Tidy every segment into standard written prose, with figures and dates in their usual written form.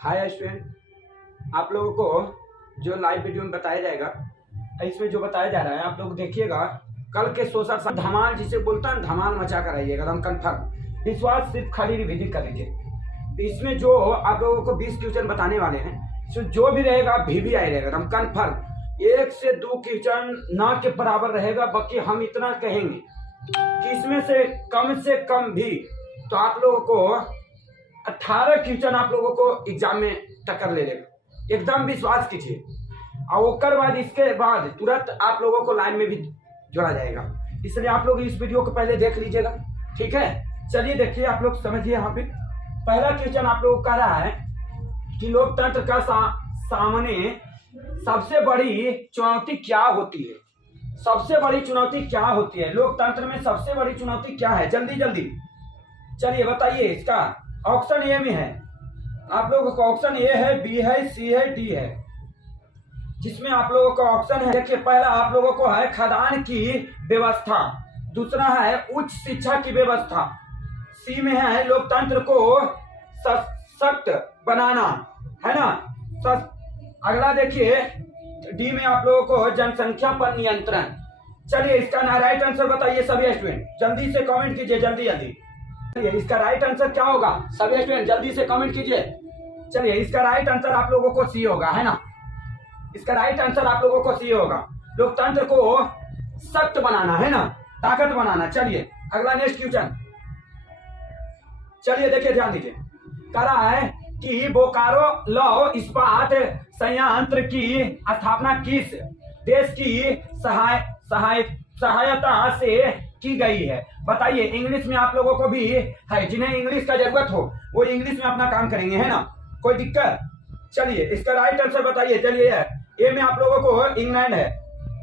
Hi student, आप लोगों को जो लाइव वीडियो में बताया जाएगा, इसमें जो बताया जा रहा है आप लोग देखिएगा। कल के सोशल धमाल जिसे बोलता है धमाल मचा कर आइएगा, एकदम कन्फर्म। विश्वास सिर्फ खाली रिविजिट कर लीजिए। इसमें जो आप लोगों को 20 क्वेश्चन बताने वाले हैं, जो भी रहेगा VVI रहेगा एकदम कन्फर्म। 1 से 2 क्वेश्चन ना के बराबर रहेगा, बाकी हम इतना कहेंगे कि इसमें से कम भी तो आप लोगों को 18 क्वेश्चन आप लोगों को एग्जाम में टक्कर ले लेगा, एकदम विश्वास कीजिए। और ओकर बाद इसके बाद तुरंत आप लोगों को लाइन में भी जोड़ा जाएगा, इसलिए आप लोग इस वीडियो को पहले देख लीजिएगा, ठीक है। चलिए देखिए, आप लोग समझिए। यहाँ पे पहला क्वेश्चन आप लोगों को कह रहा है कि लोकतंत्र का सामने सबसे बड़ी चुनौती क्या होती है। सबसे बड़ी चुनौती क्या होती है लोकतंत्र में, सबसे बड़ी चुनौती क्या है? जल्दी जल्दी चलिए बताइए। इसका ऑप्शन ए में है, आप लोगों का ऑप्शन ए है, बी है, सी है, डी है। जिसमें आप लोगों का ऑप्शन है, देखिए पहला आप लोगों को है खदान की व्यवस्था, दूसरा है उच्च शिक्षा की व्यवस्था, सी में है लोकतंत्र को सशक्त बनाना, है ना। अगला देखिए डी में आप लोगों को जनसंख्या पर नियंत्रण। चलिए इसका ना राइट आंसर बताइए सभी स्टूडेंट, जल्दी से कमेंट कीजिए, जल्दी जल्दी। चलिए इसका राइट आंसर क्या होगा सभी स्टूडेंट, जल्दी से कमेंट कीजिए। चलिए इसका राइट आंसर आप लोगों को सी होगा, है ना। इसका राइट आंसर आप लोगों को सी होगा, लोकतंत्र को सख्त बनाना, है ना, ताकत बनाना। चलिए अगला नेक्स्ट क्वेश्चन, चलिए देखिए ध्यान दीजिए। कह रहा है कि बोकारो लौह इस्पात संयंत्र की स्थापना किस देश की सहायता से की गई है? बताइए। इंग्लिश में आप लोगों को भी है, जिन्हें इंग्लिश का जरूरत हो वो इंग्लिश में अपना काम करेंगे, है ना, कोई दिक्कत। चलिए इसका राइट आंसर बताइए। चलिए ए में आप लोगों को इंग्लैंड है,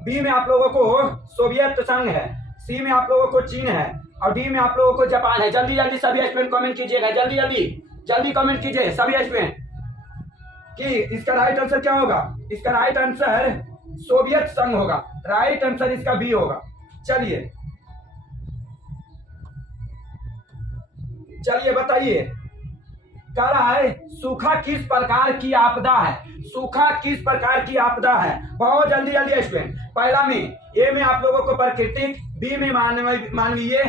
बी में आप लोगों को सोवियत संघ है, सी में आप लोगों को चीन है और डी में आप लोगों को जापान है। जल्दी जल्दी सभी स्टूडेंट कमेंट कीजिएगा, जल्दी जल्दी जल्दी कमेंट कीजिए सभी स्टूडेंट कि इसका राइट आंसर क्या होगा। इसका राइट आंसर सोवियत संघ होगा, राइट आंसर इसका बी होगा। चलिए चलिए बताइए। कह रहा है सूखा किस प्रकार की आपदा है? सूखा किस प्रकार की आपदा है? बहुत जल्दी जल्दी स्टूडेंट। पहला में ए में आप लोगों को प्राकृतिक, बी में मानवीय,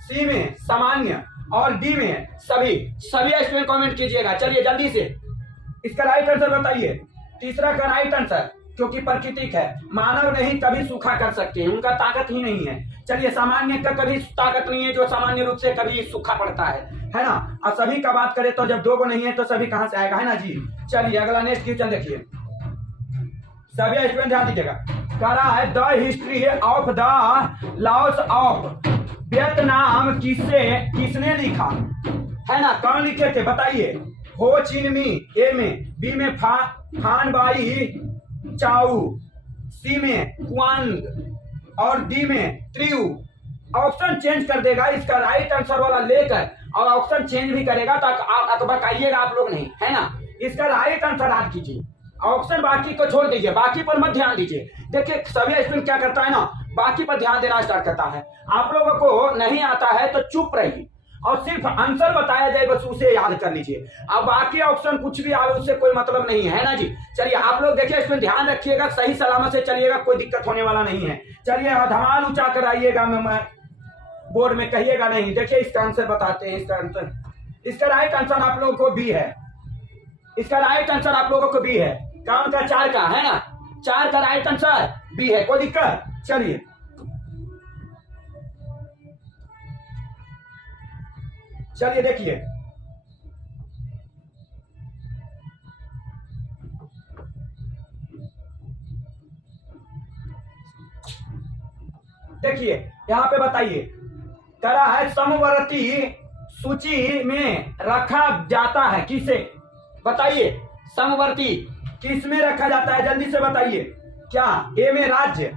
सी में सामान्य और डी में सभी स्टूडेंट कमेंट कीजिएगा। चलिए जल्दी से इसका राइट आंसर बताइए। तीसरा का राइट आंसर, क्योंकि प्राकृतिक है, मानव नहीं कभी सूखा कर सकते हैं, उनका ताकत ही नहीं है। चलिए सामान्य का कभी ताकत नहीं है जो सामान्य रूप से कभी सूखा पड़ता है ना। और सभी का बात करें तो जब दो को नहीं है तो सभी कहां से आएगा, है ना जी। चलिए अगला नेक्स्ट क्वेश्चन देखिए, सभी स्टूडेंट ध्यान दीजिएगा। कह रहा है the history of the loss of Vietnam किसने लिखा, है ना, कौन लिखे थे बताइए। हो चिन मी ए में, बी में फान बाई चाऊ, सी में क्वांग और डी में त्रियू। ऑप्शन चेंज कर देगा इसका राइट आंसर वाला लेकर, और ऑप्शन चेंज भी करेगा ताकि आप अटबकाइएगा आप लोग नहीं, है ना। इसका राइट आंसर याद कीजिए, ऑप्शन बाकी को छोड़ दीजिए, बाकी पर मत ध्यान दीजिए। देखिए सभी स्टूडेंट क्या करता है ना, बाकी पर ध्यान देना स्टार्ट करता है। आप लोगों को नहीं आता है तो चुप रहिए और सिर्फ आंसर बताया जाए बस उसे याद कर लीजिए। अब बाकी ऑप्शन कुछ भी आए उससे कोई मतलब नहीं है ना जी। चलिए आप लोग देखिए इसमें ध्यान रखिएगा, सही सलामत से चलिएगा, कोई दिक्कत होने वाला नहीं है। चलिए धमाल ऊंचा कर आइएगा, बोर्ड में कहिएगा नहीं। देखिए इसका आंसर बताते हैं। इसका आंसर, इसका राइट आंसर आप लोगों को बी है। इसका राइट आंसर आप लोगों को बी है। कौन का? 4 का, है ना, 4 का राइट आंसर बी है, कोई दिक्कत। चलिए चलिए देखिए, देखिए यहां पे बताइए। कह रहा है समवर्ती सूची में रखा जाता है किसे? बताइए समवर्ती किस में रखा जाता है, जल्दी से बताइए। क्या ए में राज्य,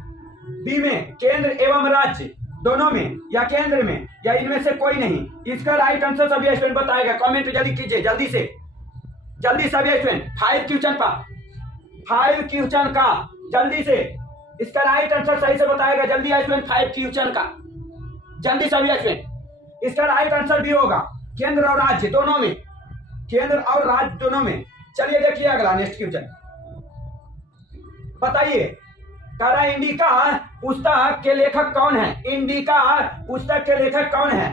बी में केंद्र एवं राज्य, दोनों में, या केंद्र में, या इनमें से कोई नहीं? इसका राइट आंसर सभी स्टूडेंट बताएगा, कमेंट जल्दी कीजिए, जल्दी से जल्दी सभी स्टूडेंट। 5 क्वेश्चन का जल्दी से इसका राइट आंसर सही से बताएगा, जल्दी स्टूडेंट। 5 क्वेश्चन का जल्दी सभी स्टूडेंट। इसका राइट आंसर भी होगा केंद्र और राज्य दोनों में, केंद्र और राज्य दोनों में। चलिए देखिए अगला नेक्स्ट क्वेश्चन। बताइए कह रहा है इंडिका पुस्तक के लेखक कौन है? इंडिका पुस्तक के लेखक कौन है?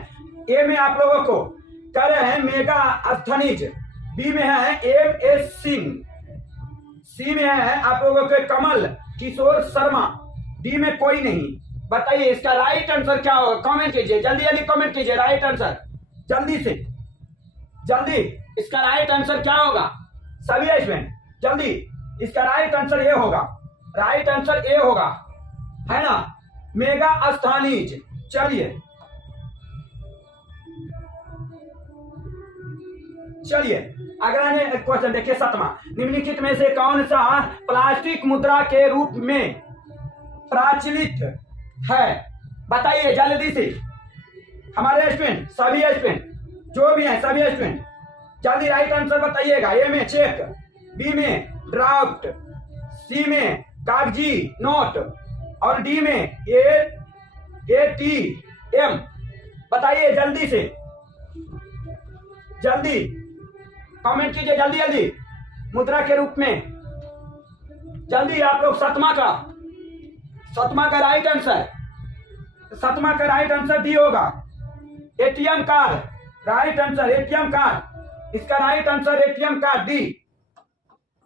ए में आप लोगों को कह रहे हैं मेगास्थनीज, बी में है M.S. सिंह, सी में है आप लोगों के कमल किशोर शर्मा, डी में कोई नहीं। बताइए इसका राइट आंसर क्या होगा? कमेंट कीजिए, जल्दी जल्दी कमेंट कीजिए राइट आंसर, जल्दी से जल्दी। इसका राइट आंसर क्या होगा सभी स्टूडेंट? जल्दी, इसका राइट आंसर ए होगा, राइट आंसर ए होगा, है ना, मेगास्थनीज। चलिए चलिए अगला क्वेश्चन देखिए 7वां। निम्नलिखित में से कौन सा प्लास्टिक मुद्रा के रूप में प्रचलित है? बताइए जल्दी से हमारे स्टूडेंट, सभी स्टूडेंट जो भी हैं सभी स्टूडेंट जल्दी राइट आंसर बताइएगा। ए में चेक, बी में ड्राफ्ट, सी में कागजी नोट और डी में ATM। बताइए जल्दी से, जल्दी कमेंट कीजिए, जल्दी जल्दी। मुद्रा के रूप में जल्दी आप लोग। 7वां का राइट आंसर, 7वां का राइट आंसर डी होगा, ATM card. Right answer ATM card, इसका right answer ATM card D.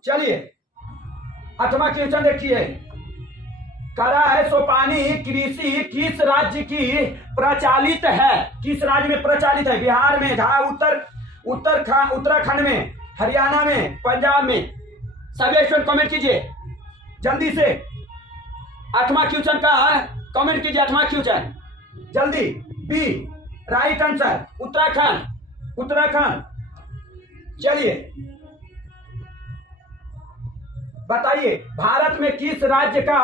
चलिए 8वां क्वेश्चन देखिए, करा है सोपानी कृषि किस राज्य की प्रचलित है? किस राज्य में प्रचलित है? बिहार में, उत्तराखंड में, हरियाणा में, पंजाब में। सभी स्टूडेंट कमेंट कीजिए जल्दी से। 8वां क्वेश्चन का कमेंट कीजिए, 8वां क्वेश्चन जल्दी। B right answer Uttarakhand. चलिए बताइए भारत में किस राज्य का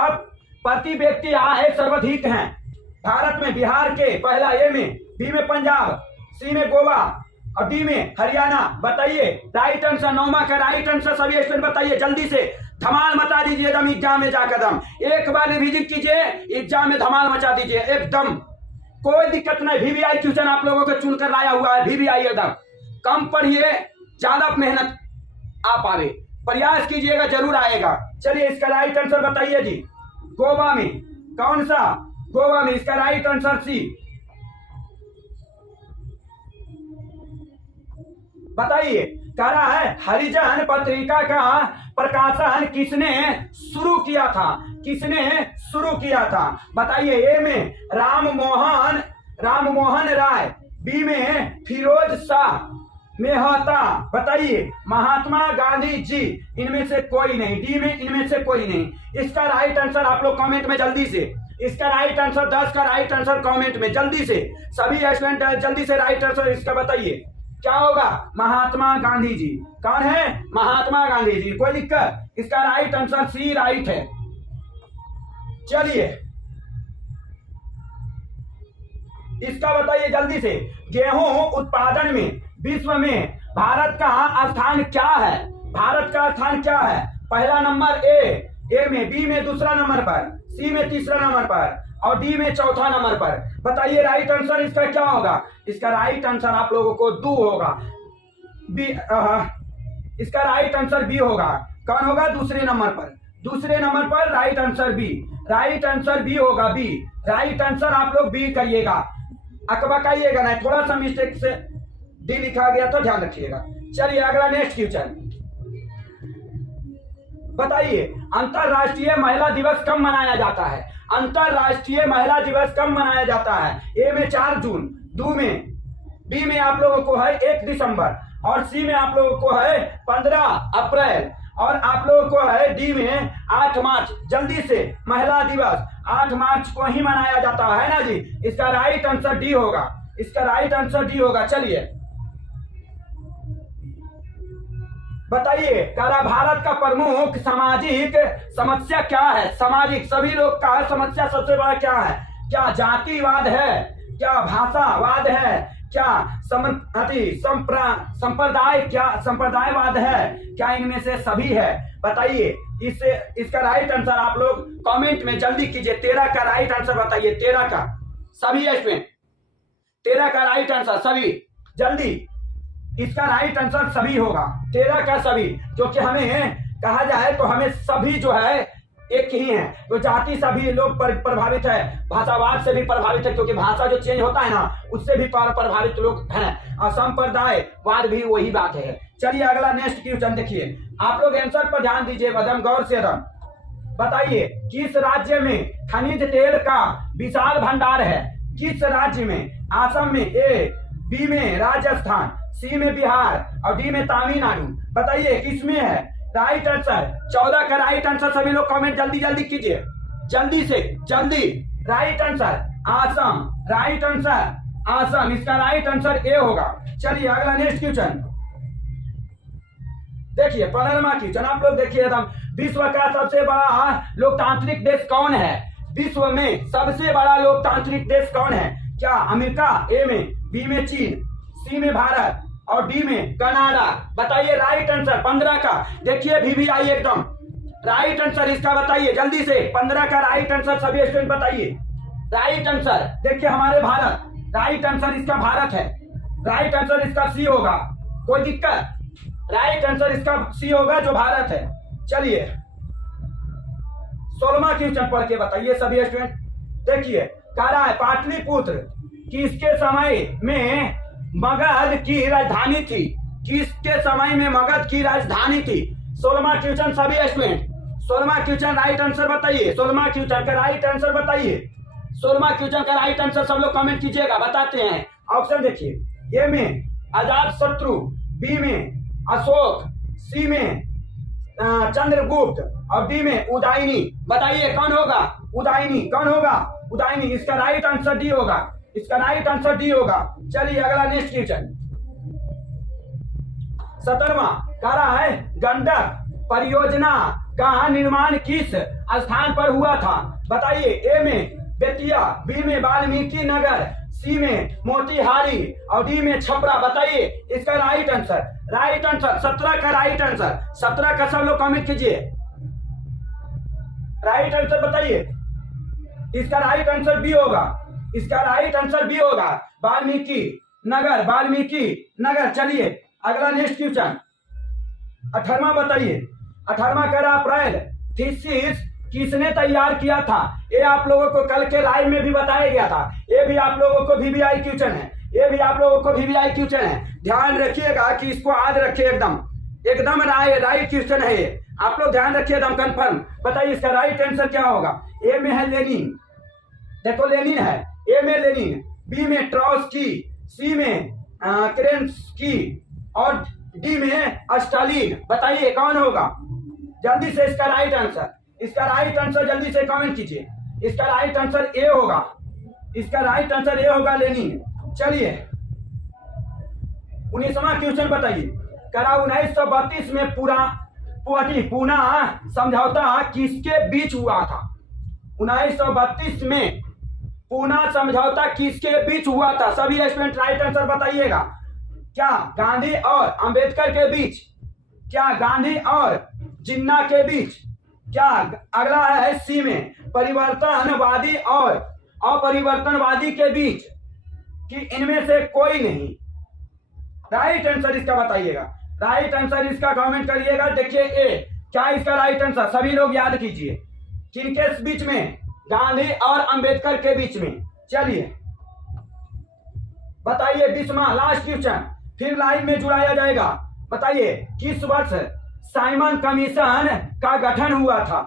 प्रति व्यक्ति आय सर्वाधिक है? भारत में बिहार के पहला, ए में, बी में पंजाब, सी में गोवा और डी में हरियाणा। बताइए राइट आंसर। 9वां का राइट आंसर सभी स्टूडेंट बताइए जल्दी से। धमाल मचा दीजिए एकदम एग्जाम में जाकर दम। एक बार रिवीजन कीजिए, एग्जाम में धमाल मचा दीजिए एकदम, कोई दिक्कत नहीं। VVI क्वेश्चन आप लोगों को चुनकर लाया हुआ है, VVI एकदम। कम पढ़िए, ज्यादा मेहनत आ पावे, प्रयास कीजिएगा जरूर आएगा। चलिए इसका राइट आंसर बताइए जी। गोवा में, कौन सा? गोवा में। इसका राइट आंसर सी। बताइए कह रहा है हरिजन पत्रिका का प्रकाशन किसने शुरू किया था? किसने शुरू किया था? बताइए ए में राम मोहन राय, बी में फिरोज शाह मेहता। बताइए महात्मा गांधी जी। इनमें से कोई नहीं, डी में इनमें से कोई नहीं। इसका राइट आंसर आप लोग कमेंट में जल्दी से। इसका राइट आंसर 10 का राइट आंसर कमेंट में जल्दी से सभी स्टूडेंट जल्दी से राइट आंसर इसका बताइए क्या होगा? महात्मा गांधी जी। कौन है? महात्मा गांधी जी। कोई दिक्कत? इसका राइट आंसर सी राइट है। चलिए इसका बताइए जल्दी से। गेहूं उत्पादन में विश्व में भारत का स्थान क्या है? भारत का स्थान क्या है? पहला नंबर ए में, बी में दूसरा नंबर पर, सी में तीसरा नंबर पर और डी में चौथा नंबर पर। बताइए राइट आंसर इसका क्या होगा? इसका राइट आंसर आप लोगों को दो होगा, बी। इसका राइट आंसर बी होगा। कौन होगा? दूसरे नंबर पर, दूसरे नंबर पर right answer B. Right answer B होगा, बी। राइट आंसर आप लोग बी करिएगा, अकबकाइएगा नहीं। थोड़ा सा मिस्टेक से डी लिखा गया तो ध्यान रखिएगा। चलिए अगला नेक्स्ट क्वेश्चन बताइए अंतरराष्ट्रीय महिला दिवस कब मनाया जाता है? अंतरराष्ट्रीय महिला दिवस कब मनाया जाता है? ए में 4 जून, बी में आप लोगों को है 1 दिसंबर और सी में आप लोगों को है 15 अप्रैल और आप लोगों को है डी में 8 मार्च। जल्दी से महिला दिवस 8 मार्च को ही मनाया जाता है ना जी। इसका राइट आंसर डी होगा, इसका राइट आंसर डी होगा। चलिए बताइए कारा भारत का प्रमुख सामाजिक समस्या क्या है? सामाजिक सभी लोग का समस्या सबसे बड़ा क्या है? क्या जातिवाद है? क्या भाषावाद है? क्या संप्रदायवाद है? क्या इनमें से सभी है? बताइए इसका राइट आंसर आप लोग कमेंट में जल्दी कीजिए। 13 का राइट आंसर बताइए, 13 का सभी इसमें 13 का राइट आंसर सभी जल्दी इसका राइट आंसर सभी होगा, 13 का सभी, क्योंकि हमें कहा जाए तो हमें सभी जो है एक ही है, तो जाति सभी लोग प्रभावित है, भाषावाद से भी प्रभावित है, क्योंकि भाषा जो चेंज होता है ना उससे भी प्रभावित लोग हैं, और संप्रदायवाद भी वही बात है। चलिए अगला नेक्स्ट क्वेश्चन देखिए, आप लोग आंसर पर ध्यान दीजिए एकदम गौर से एकदम। बताइए किस राज्य में खनिज तेल का विशाल भंडार है? किस राज्य में? असम में, ए, बी में राजस्थान, सी में बिहार और डी में तमिलनाडु। बताइए किसमें है राइट आंसर? 14 का राइट आंसर सभी लोग कमेंट जल्दी जल्दी कीजिए, जल्दी से जल्दी। Right answer Assam, right answer Assam, इसका राइट आंसर ए होगा। चलिए अगला नेक्स्ट क्वेश्चन देखिए, 15वां क्वेश्चन आप लोग देखिए एकदम। विश्व का सबसे बड़ा लोकतांत्रिक देश कौन है? विश्व में सबसे बड़ा लोकतांत्रिक देश कौन है? क्या अमेरिका, ए में, बी में चीन, सी में भारत और डी में कनाडा। बताइए राइट आंसर 15 का। देखिए VVI एकदम राइट आंसर इसका बताइए जल्दी से। 15 का राइट आंसर सभी स्टूडेंट बताइए। राइट आंसर देखिए हमारे भारत, राइट आंसर इसका भारत है, राइट आंसर इसका सी होगा। कोई दिक्कत? राइट आंसर इसका सी होगा जो भारत है। चलिए 16वां क्वेश्चन पढ़ के बताइए सभी स्टूडेंट। देखिए कह रहा है पाटलिपुत्र किसके समय में मगध की राजधानी थी? किसके समय में मगध की राजधानी थी? 16वां क्वेश्चन सभी स्टूडेंट, 16वां क्वेश्चन राइट आंसर बताइए। 16वां क्वेश्चन का राइट आंसर बताइए। 16वां क्वेश्चन का राइट आंसर सब लोग कमेंट कीजिएगा, बताते हैं। ऑप्शन देखिए, ए में अजात शत्रु, बी में अशोक, सी में चंद्रगुप्त और डी में उदयनी। बताइए कौन होगा? उदयनी। कौन होगा? उदयनी। इसका राइट आंसर डी होगा, इसका राइट आंसर डी होगा। चलिए अगला नेक्स्ट क्वेश्चन 17वां कह रहा है गंडक परियोजना का निर्माण किस स्थान पर हुआ था? बताइए, ए में बेतिया, बी में वाल्मीकि नगर, सी में मोतिहारी और डी में छपरा। बताइए इसका राइट आंसर। राइट आंसर 17 का राइट आंसर, 17 का सब लोग कमेंट कीजिए। राइट आंसर बताइए। इसका राइट आंसर बी होगा, इसका राइट आंसर बी होगा, वाल्मीकि नगर, वाल्मीकि नगर। चलिए अगला नेक्स्ट क्वेश्चन 18वां बताइए। 18वां कह रहा अप्रैल थीसिस किसने तैयार किया था? ये आप लोगों को कल के लाइव में भी बताया गया था, ये भी आप लोगों को VVI क्वेश्चन है, ये भी आप लोगों को VVI क्वेश्चन है। ध्यान रखिएगा कि इसको याद रखिए, एकदम एकदम राइट क्वेश्चन है ये, आप लोग ध्यान रखिए एकदम कंफर्म। बताइए इसका राइट आंसर क्या होगा? ए में है लेनिन, देखो लेनिन है, ए में लेनिन, बी में ट्रॉट्स्की, सी में केरेंस्की और डी में स्टालिन। बताइए कौन होगा? जल्दी से इसका राइट आंसर, इसका राइट आंसर जल्दी से कमेंट कीजिए। इसका राइट आंसर ए होगा, इसका राइट आंसर ए होगा लेनिन। चलिए 19वां क्वेश्चन बताइए। करा 1932 में पूना समझौता किसके बीच हुआ था? 1932 में पूना समझौता किसके बीच हुआ था? सभी स्टूडेंट राइट आंसर बताइएगा। क्या गांधी और अंबेडकर के बीच? क्या गांधी और जिन्ना के बीच? क्या अगला है सी में परिवर्तनवादी और अपरिवर्तनवादी के बीच? कि इनमें से कोई नहीं? राइट आंसर इसका बताइएगा, राइट आंसर इसका कमेंट करिएगा। देखिए ए, क्या इसका राइट आंसर? सभी लोग याद कीजिए, किनके बीच में? गांधी और अंबेडकर के बीच में। चलिए बताइए 20वां लास्ट क्वेश्चन, फिर लाइन में जुड़ाया जाएगा। बताइए किस वर्ष साइमन कमीशन का गठन हुआ था?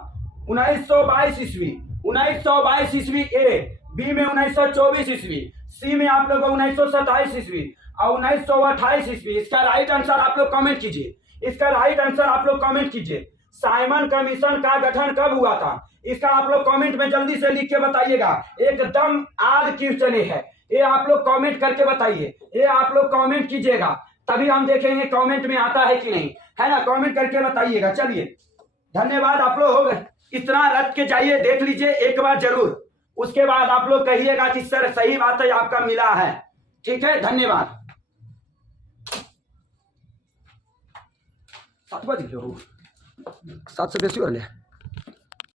1922 ईस्वी, 1922 ईस्वी ए, बी में 1924 ईस्वी, सी में आप लोग 1927 ईस्वी और 1928 ईस्वी। इसका राइट आंसर आप लोग कमेंट कीजिए, इसका राइट आंसर आप लोग कमेंट कीजिए। साइमन कमीशन का गठन कब हुआ था? इसका आप लोग कमेंट में जल्दी से लिख के बताइएगा। एकदम आद क्वेश्चन है ये, आप लोग कमेंट करके बताइए, ये आप लोग कमेंट कीजिएगा, तभी हम देखेंगे कमेंट में आता है कि नहीं, है ना? कमेंट करके बताइएगा। चलिए धन्यवाद। आप लोग इतना रट के जाइए, देख लीजिए एक बार जरूर, उसके बाद आप लोग कहिएगा कि सर सही बात है आपका मिला है। ठीक है, धन्यवाद। 7 बज गए, 7 से बेसी हो रहे।